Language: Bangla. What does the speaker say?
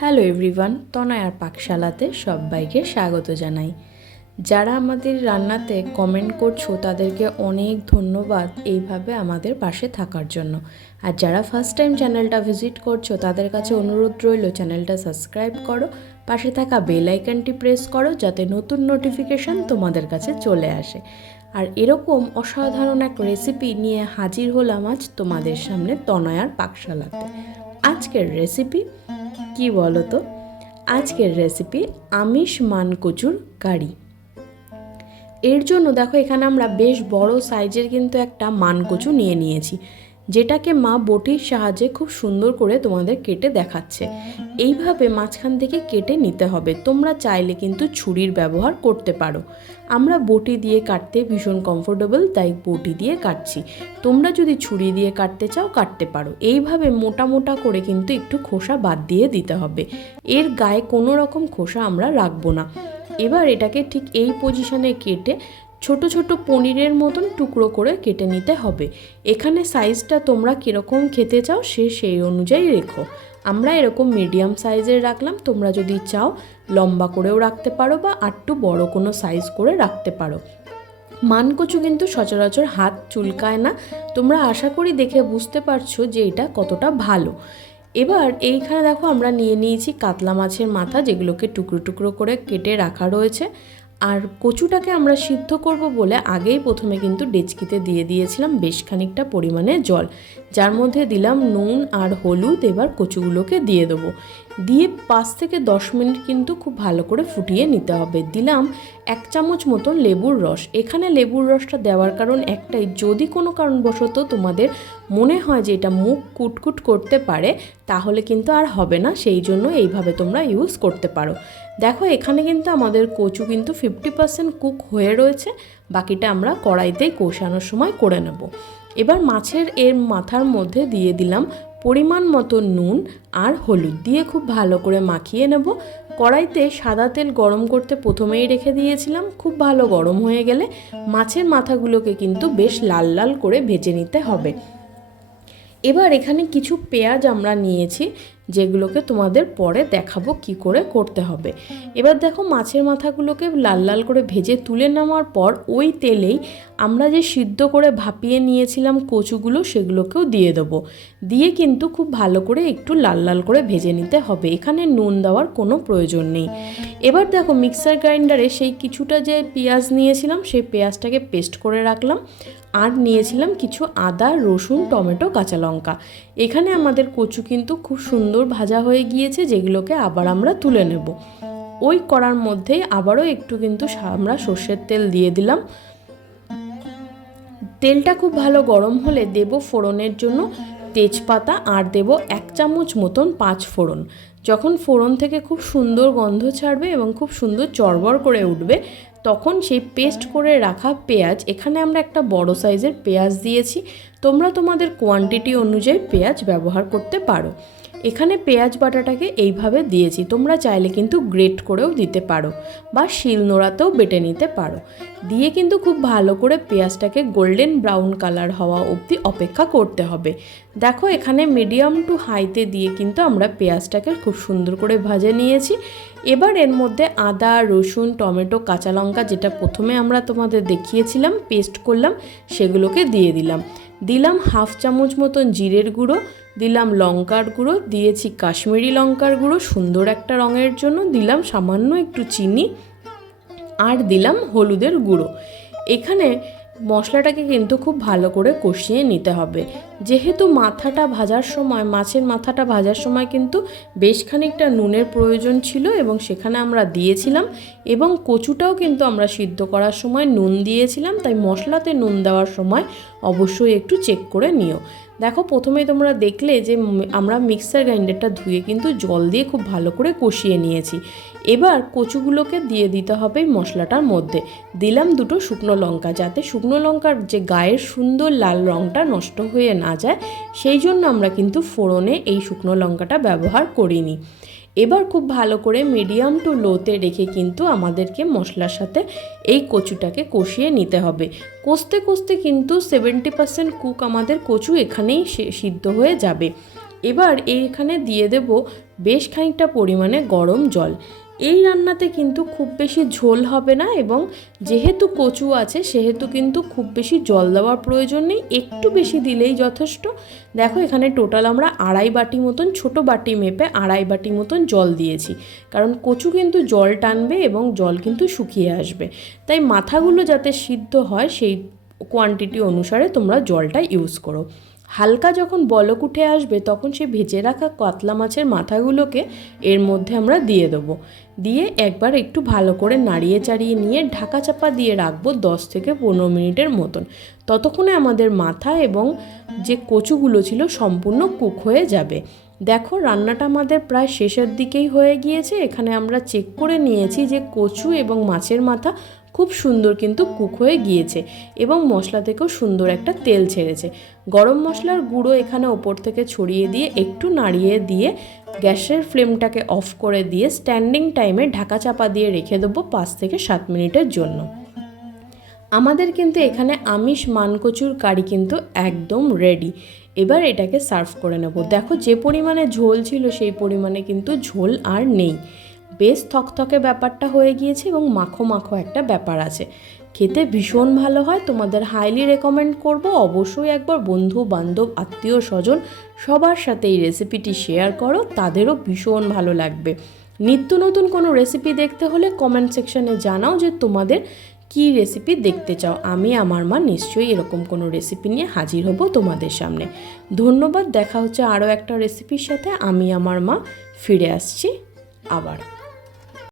হ্যালো এভরিওয়ান, তনয়ার পাকশালাতে সবাইকে স্বাগত জানাই। যারা আমাদের রান্নাতে কমেন্ট করছো তাদেরকে অনেক ধন্যবাদ এইভাবে আমাদের পাশে থাকার জন্য। আর যারা ফার্স্ট টাইম চ্যানেলটা ভিজিট করছো তাদের কাছে অনুরোধ রইল চ্যানেলটা সাবস্ক্রাইব করো, পাশে থাকা বেল আইকনটি প্রেস করো যাতে নতুন নোটিফিকেশান তোমাদের কাছে চলে আসে। আর এরকম অসাধারণ এক রেসিপি নিয়ে হাজির হলাম আজ তোমাদের সামনে তনয়ার পাকশালাতে। আজকের রেসিপি কি বলো তো? আজকের রেসিপি আমিষ মানকচুর কারি। এর জন্য দেখো এখানে আমরা বেশ বড় সাইজের কিন্তু একটা মানকচু নিয়ে নিয়েছি, যেটাকে মা বটির সাহায্যে খুব সুন্দর করে তোমাদের কেটে দেখাচ্ছে। এইভাবে মাঝখান থেকে কেটে নিতে হবে। তোমরা চাইলে কিন্তু ছুরির ব্যবহার করতে পারো। আমরা বটি দিয়ে কাটতে ভীষণ কমফোর্টেবল, তাই বটি দিয়ে কাটছি। তোমরা যদি ছুরি দিয়ে কাটতে চাও কাটতে পারো। এইভাবে মোটা মোটা করে কিন্তু একটু খোসা বাদ দিয়ে দিতে হবে। এর গায়ে কোনো রকম খোসা আমরা রাখবো না। এবার এটাকে ঠিক এই পজিশনে কেটে ছোট ছোট পনিরের মতন টুকরো করে কেটে নিতে হবে। এখানে সাইজটা তোমরা কীরকম খেতে চাও সেই অনুযায়ী রেখো। আমরা এরকম মিডিয়াম সাইজের রাখলাম, তোমরা যদি চাও লম্বা করেও রাখতে পারো বা একটু বড় কোনো সাইজ করে রাখতে পারো। মানকচু কিন্তু সচরাচর হাত চুলকায় না, তোমরা আশা করি দেখে বুঝতে পারছো যে এটা কতটা ভালো। এবার এইখানে দেখো আমরা নিয়ে নিয়েছি কাতলা মাছের মাথা, যেগুলোকে টুকরো টুকরো করে কেটে রাখা রয়েছে। আর কচুটাকে আমরা সিদ্ধ করব বলে আগেই প্রথমে কিন্তু ডেচকিতে দিয়ে দিয়েছিলাম বেশ খানিকটা পরিমাণে জল, যার মধ্যে দিলাম নুন আর হলুদ। এবার কচুগুলোকে দিয়ে দেবো, দিয়ে 5 থেকে 10 মিনিট কিন্তু খুব ভালো করে ফুটিয়ে নিতে হবে। দিলাম 1 চামচ মতন লেবুর রস। এখানে লেবুর রসটা দেওয়ার কারণ একটাই, যদি কোনো কারণবশত তোমাদের মনে হয় যে এটা মুখ কুটকুট করতে পারে তাহলে কিন্তু আর হবে না, সেই জন্য এইভাবে তোমরা ইউজ করতে পারো। দেখো এখানে কিন্তু আমাদের কচু কিন্তু 50% কুক হয়ে রয়েছে, বাকিটা আমরা কড়াইতেই কষানোর সময় করে নেব। এবার মাছের এর মাথার মধ্যে দিয়ে দিলাম পরিমাণ মতো নুন আর হলুদ, দিয়ে খুব ভালো করে মাখিয়ে নেব। কড়াইতে সাদা তেল গরম করতে প্রথমেই রেখে দিয়েছিলাম, খুব ভালো গরম হয়ে গেলে মাছের মাথাগুলোকে কিন্তু বেশ লাল লাল করে ভেজে নিতে হবে। এবার এখানে কিছু পেঁয়াজ আমরা নিয়েছি, যেগুলোকে তোমাদের পরে দেখাবো কি করে করতে হবে। এবার দেখো মাছের মাথাগুলোকে লাল লাল করে ভেজে তুলে নেওয়ার পর ওই তেলেই আমরা যে সিদ্ধ করে ভাপিয়ে নিয়েছিলাম কচুগুলো সেগুলোকেও দিয়ে দেবো। দিয়ে কিন্তু খুব ভালো করে একটু লাল লাল করে ভেজে নিতে হবে। এখানে নুন দেওয়ার কোনো প্রয়োজন নেই। এবার দেখো মিক্সার গ্রাইন্ডারে সেই কিছুটা যে পেঁয়াজ নিয়েছিলাম সেই পেঁয়াজটাকে পেস্ট করে রাখলাম, আর নিয়েছিলাম কিছু আদা, রসুন, টমেটো, কাঁচা লঙ্কা। এখানে আমাদের কচু কিন্তু খুব সুন্দর ভাজা হয়ে গিয়েছে, যেগুলোকে আবার আমরা তুলে নেব। ওই কড়ার মধ্যেই আবারও একটু কিন্তু আমরা সর্ষের তেল দিয়ে দিলাম। তেলটা খুব ভালো গরম হলে দেব ফোড়নের জন্য তেজপাতা, আর দেব 1 চামচ মতন 5 ফোড়ন। যখন ফোড়ন থেকে খুব সুন্দর গন্ধ ছাড়বে এবং খুব সুন্দর চড়বড় করে উঠবে, তখন সেই পেস্ট করে রাখা পেঁয়াজ, এখানে আমরা একটা বড় সাইজের পেঁয়াজ দিয়েছি, তোমরা তোমাদের কোয়ান্টিটি অনুযায়ী পেঁয়াজ ব্যবহার করতে পারো। এখানে পেঁয়াজ বাটাটাকে এইভাবে দিয়েছি, তোমরা চাইলে কিন্তু গ্রেট করেও দিতে পারো বা শিলনোড়াতেও বেটে নিতে পারো। দিয়ে কিন্তু খুব ভালো করে পেঁয়াজটাকে গোল্ডেন ব্রাউন কালার হওয়া অবধি অপেক্ষা করতে হবে। দেখো এখানে মিডিয়াম টু হাইতে দিয়ে কিন্তু আমরা পেঁয়াজটাকে খুব সুন্দর করে ভেজে নিয়েছি। এবার এর মধ্যে আদা, রসুন, টমেটো, কাঁচা লঙ্কা, যেটা প্রথমে আমরা তোমাদের দেখিয়েছিলাম পেস্ট করলাম, সেগুলোকে দিয়ে দিলাম। দিলাম 1/2 চামচ মতন জিরের গুঁড়ো, দিলাম লঙ্কার গুঁড়ো, দিয়েছি কাশ্মীরি লঙ্কার গুঁড়ো সুন্দর একটা রঙের জন্য, দিলাম সামান্য একটু চিনি, আর দিলাম হলুদের গুঁড়ো। এখানে মশলাটাকে কিন্তু খুব ভালো করে কষিয়ে নিতে হবে। যেহেতু মাথাটা ভাজার সময়, মাছের মাথাটা ভাজার সময় কিন্তু বেশ খানিকটা নুনের প্রয়োজন ছিল এবং সেখানে আমরা দিয়েছিলাম, এবং কচুটাও কিন্তু আমরা সিদ্ধ করার সময় নুন দিয়েছিলাম, তাই মশলাতে নুন দেওয়ার সময় অবশ্যই একটু চেক করে নিও। দেখো প্রথমেই তোমরা দেখলে যে আমরা মিক্সার গ্রাইন্ডারটা ধুয়ে কিন্তু জল দিয়ে খুব ভালো করে কষিয়ে নিয়েছি। এবার কচুগুলোকে দিয়ে দিতে হবে মশলাটার মধ্যে। দিলাম 2টো শুকনো লঙ্কা, যাতে শুকনো লঙ্কার যে গায়ের সুন্দর লাল রঙটা নষ্ট হয়ে না যায়, সেই জন্য আমরা কিন্তু ফোড়নে এই শুকনো লঙ্কাটা ব্যবহার করিনি। এবার খুব ভালো করে মিডিয়াম টু লোতে রেখে কিন্তু আমাদেরকে মশলার সাথে এই কচুটাকে কষিয়ে নিতে হবে। কষতে কষতে কিন্তু 70% কুক আমাদের কচু এখানেই সিদ্ধ হয়ে যাবে। এবার এইখানে দিয়ে দেব বেশ খানিকটা পরিমাণে গরম জল। এই রান্নাতে কিন্তু খুব বেশি ঝোল হবে না, এবং যেহেতু কচু আছে সেহেতু কিন্তু খুব বেশি জল দেওয়ার প্রয়োজন নেই, একটু বেশি দিলেই যথেষ্ট। দেখো এখানে টোটাল আমরা 2.5 বাটি মতন, ছোটো বাটি মেপে 2.5 বাটি মতন জল দিয়েছি, কারণ কচু কিন্তু জল টানবে এবং জল কিন্তু শুকিয়ে আসবে, তাই মাথাগুলো যাতে সিদ্ধ হয় সেই কোয়ান্টিটি অনুসারে তোমরা জলটা ইউজ করো। হালকা যখন বলক উঠে আসবে তখন সেই ভেজে রাখা কাতলা মাছের মাথাগুলোকে এর মধ্যে আমরা দিয়ে দেবো। দিয়ে একবার একটু ভালো করে নাড়িয়ে চাড়িয়ে নিয়ে ঢাকা চাপা দিয়ে রাখবো 10 থেকে 15 মিনিটের মতন। ততক্ষণে আমাদের মাথা এবং যে কচুগুলো ছিল সম্পূর্ণ কুক হয়ে যাবে। দেখো রান্নাটা আমাদের প্রায় শেষের দিকেই হয়ে গিয়েছে। এখানে আমরা চেক করে নিয়েছি যে কচু এবং মাছের মাথা খুব সুন্দর কিন্তু কুক হয়ে গিয়েছে এবং মশলা থেকেও সুন্দর একটা তেল ছেড়েছে। গরম মশলার গুঁড়ো এখানে ওপর থেকে ছড়িয়ে দিয়ে একটু নাড়িয়ে দিয়ে গ্যাসের ফ্লেমটাকে অফ করে দিয়ে স্ট্যান্ডিং টাইমে ঢাকা চাপা দিয়ে রেখে দেবো 5 থেকে 7 মিনিটের জন্য। আমাদের কিন্তু এখানে আমিষ মানকচুর কারি কিন্তু একদম রেডি। এবার এটাকে সার্ভ করে নেব। দেখো যে পরিমাণে ঝোল ছিল সেই পরিমাণে কিন্তু ঝোল আর নেই, বেশ থকথকে ব্যাপারটা হয়ে গিয়েছে এবং মাখো মাখো একটা ব্যাপার আছে, খেতে ভীষণ ভালো হয়। তোমাদের হাইলি রেকমেন্ড করব, অবশ্যই একবার বন্ধু বান্ধব আত্মীয় স্বজন সবার সাথে এই রেসিপিটি শেয়ার করো, তাদেরও ভীষণ ভালো লাগবে। নিত্য নতুন কোনো রেসিপি দেখতে হলে কমেন্ট সেকশনে জানাও যে তোমাদের কি রেসিপি দেখতে চাও। আমি আমার মা নিশ্চয়ই এরকম কোনো রেসিপি নিয়ে হাজির হব তোমাদের সামনে। ধন্যবাদ, দেখা হচ্ছে আরও একটা রেসিপির সাথে। আমি আমার মা ফিরে আসছি আবার।